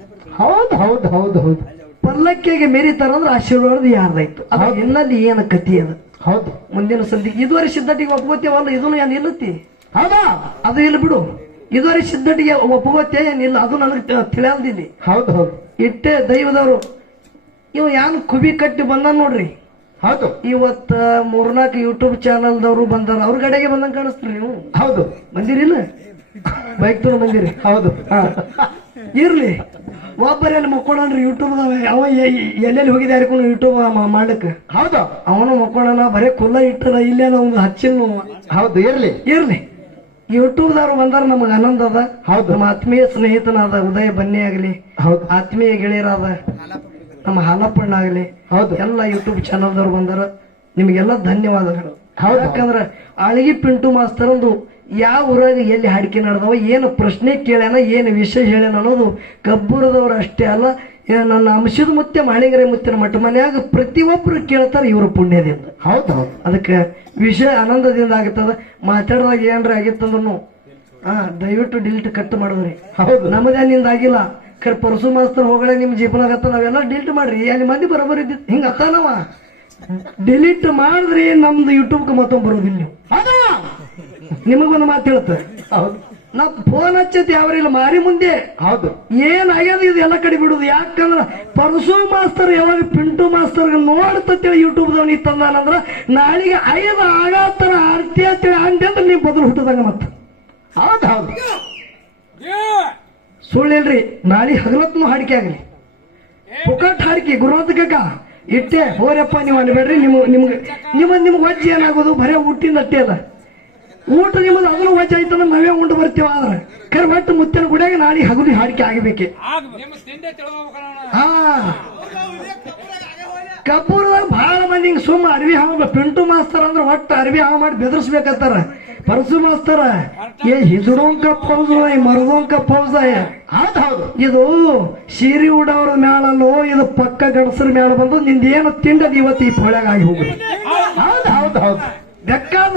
ಹೌದು ಹೌದು ಹೌದು ಹೌದು ಪಲ್ಲಕ್ಕಿಗೆ ಮೆರಿತಾರಂದ್ರ ಆಶೀರ್ವಾದ ಯಾರ್ದಾಯ್ತು ಅದ ಇನ್ನಲ್ಲಿ ಏನ ಕತಿ ಅದ ಹೌದು ಮುಂದಿನ ಸಂಧಿ ಇದುವರೆ ಸಿದ್ಧಟಿಗೆ ಒಪ್ಕೋತೇವಲ್ಲ ಇದನ್ನು ಏನ್ ಇಲ್ಲತ್ತಿ ಹೌದಾ ಅದು ಇಲ್ಲ ಬಿಡು ಇದುವರೆ ಸಿದ್ಧಟಿಗೆ ಒಪ್ಕೋತೇ ಏನಿಲ್ಲ ಅದು ನನಗೆ ತಿಳಿಯಲ್ದಿಲ್ಲಿ ಹೌದು ಹೌದು ಇಟ್ಟೆ ದೈವದವರು ಇವ್ ಯಾನ್ ಕುಬಿ ಕಟ್ಟಿ ಬಂದ ನೋಡ್ರಿ ಹೌದು ಇವತ್ತ 3-4 ಯೂಟ್ಯೂಬ್ ಚಾನಲ್ದವರು ಬಂದಾರ ಅವ್ರ ಕಡೆಗೆ ಬಂದಂಗ ಕಾಣಿಸ್ತೀರಿ ನೀವು ಹೌದು ಬಂದಿರಿಲ್ಲ ಬೈಕ್ ತಗೊಂಡು ಬಂದಿರಿ ಹೌದು ಇರ್ಲಿ ಒಬ್ಬರಲ್ಲಿ ಮಕ್ಕೊಂಡ್ರಿ ಯೂಟ್ಯೂಬ್ ಅವ ಎಲ್ಲೆಲ್ಲಿ ಹೋಗಿದೆ ಯಾರಿಗೂ ಯೂಟ್ಯೂಬ್ ಮಾಡ್ಲಿಕ್ಕ ಹೌದು ಅವನು ಮಕ್ಕೊಂಡನ ಬರೇ ಕುಲ್ಲ ಇಟ್ಟಲ್ಲ ಇಲ್ಲೇನ ಒಂದು ಹಚ್ಚಿನ ಹೌದು ಇರ್ಲಿ ಇರ್ಲಿ ಯೂಟ್ಯೂಬ್ದವ್ರು ಬಂದಾರ ನಮಗ ಆನಂದ ಅದ ಹೌದು ನಮ್ಮ ಆತ್ಮೀಯ ಸ್ನೇಹಿತನಾದ ಉದಯ ಬನ್ನಿ ಆಗ್ಲಿ ಹೌದು ಆತ್ಮೀಯ ಗೆಳೆಯರಾದ ನಮ್ಮ ಹಾಲಪ್ಪಣ್ಣ ಆಗ್ಲಿ ಹೌದು ಎಲ್ಲ ಯೂಟ್ಯೂಬ್ ಚಾನಲ್ದವ್ರು ಬಂದಾರ ನಿಮಗೆಲ್ಲ ಧನ್ಯವಾದಗಳು ಹೌದು ಯಾಕಂದ್ರ ಆಳ್ಗಿ ಪಿಂಟು ಮಾಸ್ತರ್ ಒಂದು ಯಾವ ಊರಾಗ ಎಲ್ಲಿ ಹಾಡಿಕೆ ನಡೆದವ ಏನು ಪ್ರಶ್ನೆ ಕೇಳ್ಯಾನ ಏನು ವಿಷಯ ಹೇಳ್ಯಾನ ಅನ್ನೋದು ಕಬ್ಬೂರದವ್ರು ಅಷ್ಟೇ ಅಲ್ಲ ನನ್ನ ಅಂಶದ ಮುತ್ತೆ ಮಾಳಿಂಗರಾಯ ಮುತ್ತಿನ ಮಠ ಮನ್ಯಾಗ ಪ್ರತಿಯೊಬ್ಬರು ಕೇಳ್ತಾರ ಇವ್ರ ಪುಣ್ಯದಿಂದ ಹೌದು ಹೌದು ಅದಕ್ಕೆ ವಿಷಯ ಆನಂದದಿಂದ ಆಗತ್ತದ ಮಾತಾಡಿದಾಗ ಏನ್ರ ಆಗಿತ್ತಂದ್ರು ದಯವಿಟ್ಟು ಡಿಲೀಟ್ ಕಟ್ ಮಾಡೋದ್ರಿ ಹೌದು ನಮ್ಮದೇನಿಂದ ಆಗಿಲ್ಲ ಖರೆ ಪರಸು ಮಾಸ್ತರ್ ಹೋಗಳೆ ನಿಮ್ ಜೀವನ ಆಗತ್ತ ನಾವೆಲ್ಲ ಡಿಲೀಟ್ ಮಾಡ್ರಿ ಅಲ್ಲಿ ಮಂದಿ ಬರೋಬರ್ ಇದ್ದಿತ್ತು ಹಿಂಗ ಅತ್ತಾನವ ಡಿಲೀಟ್ ಮಾಡಿದ್ರಿ ನಮ್ದು ಯೂಟ್ಯೂಬ್ಗೆ ಮತ್ತೊಂದು ಬರೋದಿಲ್ಲ ನೀವು. ಅದು ನಿಮಗೊಂದು ಮಾತು ಹೇಳುತ್ತೆ, ಹೌದು ನಾ ಫೋನ್ ಹಚ್ಚತಿ ಅವ್ರಿಲ್ಲ ಮಾರಿ ಮುಂದೆ ಹೌದು ಏನಾಗ್ಯದ ಇದು ಎಲ್ಲ ಕಡೆ ಬಿಡುದು. ಯಾಕಂದ್ರ ಪರಸು ಮಾಸ್ತರ್ ಯಾವಾಗ ಪಿಂಟು ಮಾಸ್ತರ್ ನೋಡ್ತೇಳಿ ಯೂಟ್ಯೂಬ್ ದವನಿ ತಂದಾನಂದ್ರ ನಾಳಿಗೆ 5 ಆಗತ್ತರ ಆರ್ತಿ ಅಂತೇಳಿ ಅಂದೆ ಅಂದ್ರೆ ನೀವು ಬದಲು ಹುಟ್ಟದಂಗ ಮತ್ತ. ಹೌದು ಹೌದು ಸುಳ್ಳಿಲ್ರಿ, ನಾಳೆ ಹಗಲತ್ನು ಹಾಡಿಕೆ ಆಗಲಿ, ಪುಕಟ್ ಹಾಡಿಕೆ ಗುರುನಾಥ ಕಾಕ ಇಟ್ಟೆ ಹೋರಪ್ಪ ನೀವು ಅನ್ಬೇಡ್ರಿ. ನಿಮ್ಗೆ ವಜ್ಜೆ ಏನಾಗೋದು ಬರೇ ಊಟಿನ ಅಟ್ಟೆ ಅದ. ಊಟ ನಿಮ್ಮದು ಅದನ್ನು ವಜ್ಜೆ ಆಯ್ತಂದ್ರೆ ನಾವೇ ಉಂಡು ಬರ್ತೀವ. ಆದ್ರೆ ಕರೆ ಒಟ್ಟು ಮುತ್ತಿನ ಗುಡಿಯಾಗ ನಾಳೆ ಹಗಲಿ ಹಾಡಿಕೆ ಆಗಬೇಕೆ. ಹಾ ಕಬ್ಬೂರದಾಗ ಬಹಳ ಮಂದಿ ಹಿಂಗ್ ಸುಮ್ಮ ಅರ್ವಿ ಹಾವ ಪಿಂಟು ಮಾಸ್ತರ್ ಅಂದ್ರೆ ಒಟ್ಟು ಅರ್ವಿ ಹಾವ ಮಾಡಿ ಬೆದರ್ಸ್ಬೇಕಂತಾರ. ಪರಸು ಮಾಸ್ತರ ಏ ಹಿಜುಡೋಂಕ ಫೌಜ್ ಮರದೋಂಕ ಫೌಜ. ಹೌದು ಹೌದು ಇದು ಸೀರೆ ಉಡೋರ ಮ್ಯಾಲಲ್ಲೋ, ಇದು ಪಕ್ಕ ಗಣಸರ ಮ್ಯಾಲ ಬಂದು ನಿಂದೇನು ತಿಂಡದ ಇವತ್ತು ಈ ಪೊಳ್ಯಾಗ ಆಗಿ ಹೋಗುದು. ಹೌದು ಹೌದು ಹೌದು ಬೇಕಾದ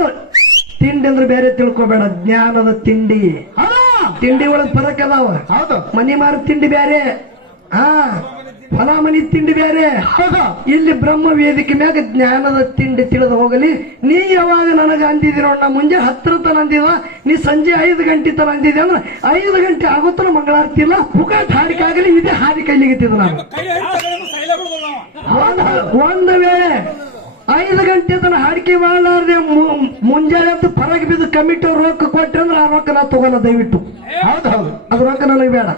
ತಿಂಡಿ ಅಂದ್ರೆ ಬೇರೆ ತಿಳ್ಕೊಬೇಡ, ಜ್ಞಾನದ ತಿಂಡಿ. ತಿಂಡಿ ಒಳಗ್ ಫರಕ್ ಅದಾವ. ಹೌದು ಮನಿ ಮಾರ ತಿಂಡಿ ಬೇರೆ, ಹಾ ಫಲ ಮನಿ ತಿಂಡಿ ಬೇರೆ. ಇಲ್ಲಿ ಬ್ರಹ್ಮ ವೇದಿಕೆ ಮ್ಯಾಗ ಜ್ಞಾನದ ತಿಂಡಿ ತಿಳಿದು ಹೋಗಲಿ. ನೀ ಯಾವಾಗ ನನಗ ಅಂದಿದಿ ನೋಡ, ನಾ ಮುಂಜೆ 10 ತನ ಅಂದಿದ, ನೀ ಸಂಜೆ 5 ಗಂಟೆ ತನ ಅಂದಿದೆ ಅಂದ್ರೆ 5 ಗಂಟೆ ಆಗುತ್ತನ ಮಂಗಳಾರತಿ ಇಲ್ಲ, ಪುಕಾಟ್ ಹಾಡಿಕೆ ಆಗಲಿ, ಇದೇ ಹಾದಿ ಕೈಲಿಗಿತ್ತಿದ ನಾನು. ಒಂದು ವೇಳೆ 5 ಗಂಟೆ ತನ ಹಾಡಿಕೆ ಮಾಡಲಾರ್ದೆ ಮುಂಜಾನೆ ಅಂತ ಹೊರಗೆ ಬಿದ್ದು ಕಮಿಟಿ ಅವ್ರು ರೊಕ್ಕ ಕೊಟ್ರೆ ಅಂದ್ರೆ ಆ ರೊಕ್ಕ ನಾ ತಗೋಲ್ಲ ದಯವಿಟ್ಟು. ಹೌದು ಹೌದು ಅದು ರೊಕ್ಕ ನನಗೆ ಬೇಡ.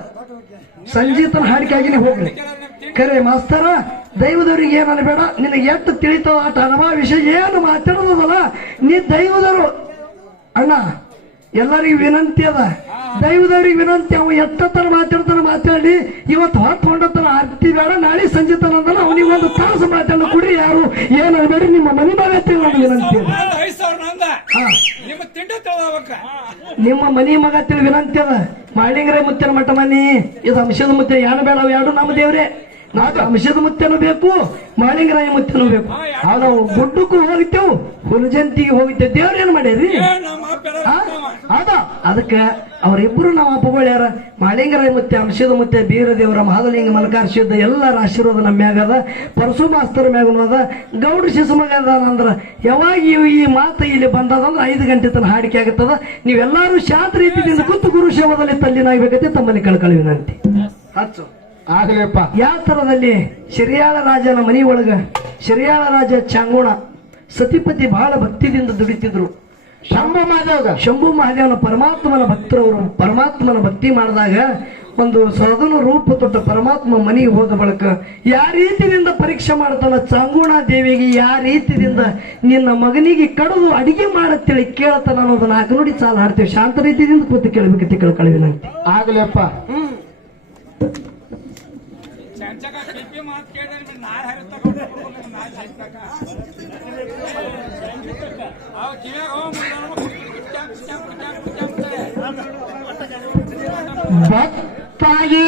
ಸಂಜೆ ತನ ಹಾಡಿಕೆ ಆಗಿನೇ ಹೋಗ್ಲಿ. ಕರೆ ಮಾಸ್ತರ ದೈವದವ್ರಿಗೆ ಏನ್ ಅನ್ಬೇಡ, ನಿನಗೆ ಎಷ್ಟು ತಿಳಿತಾವ ಆಟ ಅನುಭವ ವಿಷಯ ಏನು ಮಾತಾಡೋದಲ್ಲ. ನೀ ದೈವದವರು ಅಣ್ಣ ಎಲ್ಲರಿಗೂ ವಿನಂತಿ ಅದ, ದೈವದವ್ರಿಗೆ ವಿನಂತಿ. ಅವ ಎಷ್ಟತನ ಮಾತಾಡಿ ಇವತ್ತು ಹೊತ್ತು ಹೊಂಡತನ ಆರ್ತಿ ಬೇಡ, ನಾಳೆ ಸಂಜೆ ತನ ಅಂದಲ್ಲ ಅವನಿಗೆ ಒಂದು ತಾಸು ಮಾತಾಡೋ ಕುಡಿ. ಯಾರು ಏನ್ ಅನ್ಬೇಡಿ, ನಿಮ್ಮ ಮನೆ ಮಗತ್ತೆ ಒಂದು ವಿನಂತಿ ಅದ. ನಿಮ್ಮ ಮನಿ ಮಗ ತಿಳಿ ವಿನಂತಿ ಅದ. ಮಾಳಿಂಗರೇ ಮುತ್ತನ ಮಠ ಮನಿ ಇದು ಅಂಶದ ಮುತ್ತೆ ಯಾನು ಬೇಡ, ಅವು ಎರಡು ನಮ್ಮ ದೇವ್ರೆ. ನಾವು ಅಂಶದ ಮುತ್ತನೂ ಬೇಕು, ಮಾಳಿಂಗರಾಯ ಮುತ್ತನೂ ಬೇಕು. ನಾವು ಗುಡ್ಡಕ್ಕೂ ಹೋಗ್ತೇವು, ಹುಲಜಂತಿಗೆ ಹೋಗ್ತೇವೆ. ದೇವ್ರೇನ್ ಮಾಡ್ಯಾರಿ? ಅದಕ್ಕೆ ಅವರಿಬ್ರು ನಾವು ಅಪ್ಪಗಳಾರ. ಮಾಳಿಂಗರಾಯ ಮುತ್ತೆ, ಅಂಶದ ಮುತ್ತೆ, ಬೀರ ದೇವರ, ಮಹಾದಲಿಂಗ, ಮಲಕಾರ್ಶಿದ್ದ ಎಲ್ಲರ ಆಶೀರ್ವಾದ ನಮ್ಮ ಮ್ಯಾಗದ. ಪರಸು ಮಾಸ್ತರ್ ಮ್ಯಾಗನು ಅದ. ಗೌಡ್ರ ಶಿಶುಮಗ ಅದಾನಂದ್ರ ಯಾವಾಗ ಈ ಮಾತು ಇಲ್ಲಿ ಬಂದದಂದ್ರೆ 5 ಗಂಟೆ ತನ ಹಾಡಿಕೆ ಆಗುತ್ತದ. ನೀವೆಲ್ಲಾರು ಶಾಂತ ರೀತಿಯಿಂದ ಕೂತು ಗುರು ಸೇವದಲ್ಲಿ ತಲ್ಲಿನಾಗಬೇಕಂತೆ ತಮ್ಮಲ್ಲಿ ಕಳ್ಕಳಿ ವಿನಂತಿ. ಹಚ್ಚು ಆಗ್ಲಿಪ್ಪ. ಯಾವ ತರದಲ್ಲಿ ಶರಿಯಾಳ ರಾಜನ ಮನಿ ಒಳಗ ಶರಿಯಾಳ ರಾಜ ಚಾಂಗೋಣ ಸತಿಪತಿ ಬಹಳ ಭಕ್ತಿದಿಂದ ದುಡಿತಿದ್ರು. ಶಂಭು ಮಹಾದೇವನ ಪರಮಾತ್ಮನ ಭಕ್ತರವರು ಪರಮಾತ್ಮನ ಭಕ್ತಿ ಮಾಡಿದಾಗ ಒಂದು ಸದನ ರೂಪ ತೊಟ್ಟ ಪರಮಾತ್ಮ ಮನೆಗೆ ಹೋದ ಬಳಿಕ ಯಾವ ರೀತಿಯಿಂದ ಪರೀಕ್ಷೆ ಮಾಡ್ತಾನ ಚಾಂಗೋಣ ದೇವಿಗೆ, ಯಾವ ರೀತಿಯಿಂದ ನಿನ್ನ ಮಗನಿಗೆ ಕಡಿದು ಅಡಿಗೆ ಮಾಡತ್ತೇಳಿ ಕೇಳತ್ತಾನ ಅನ್ನೋದನ್ನ 4 ನುಡಿ ಸಾಲ ಹಾಡ್ತೇವೆ. ಶಾಂತ ರೀತಿಯಿಂದ ಕೂತು ಕೇಳಬೇಕಂತ ಕೇಳ್ಕೊಳ್ಳಿ ವಿನಂತಿ. ಆಗ್ಲಿಪ್ಪ. ಭಕ್ತಾಗಿ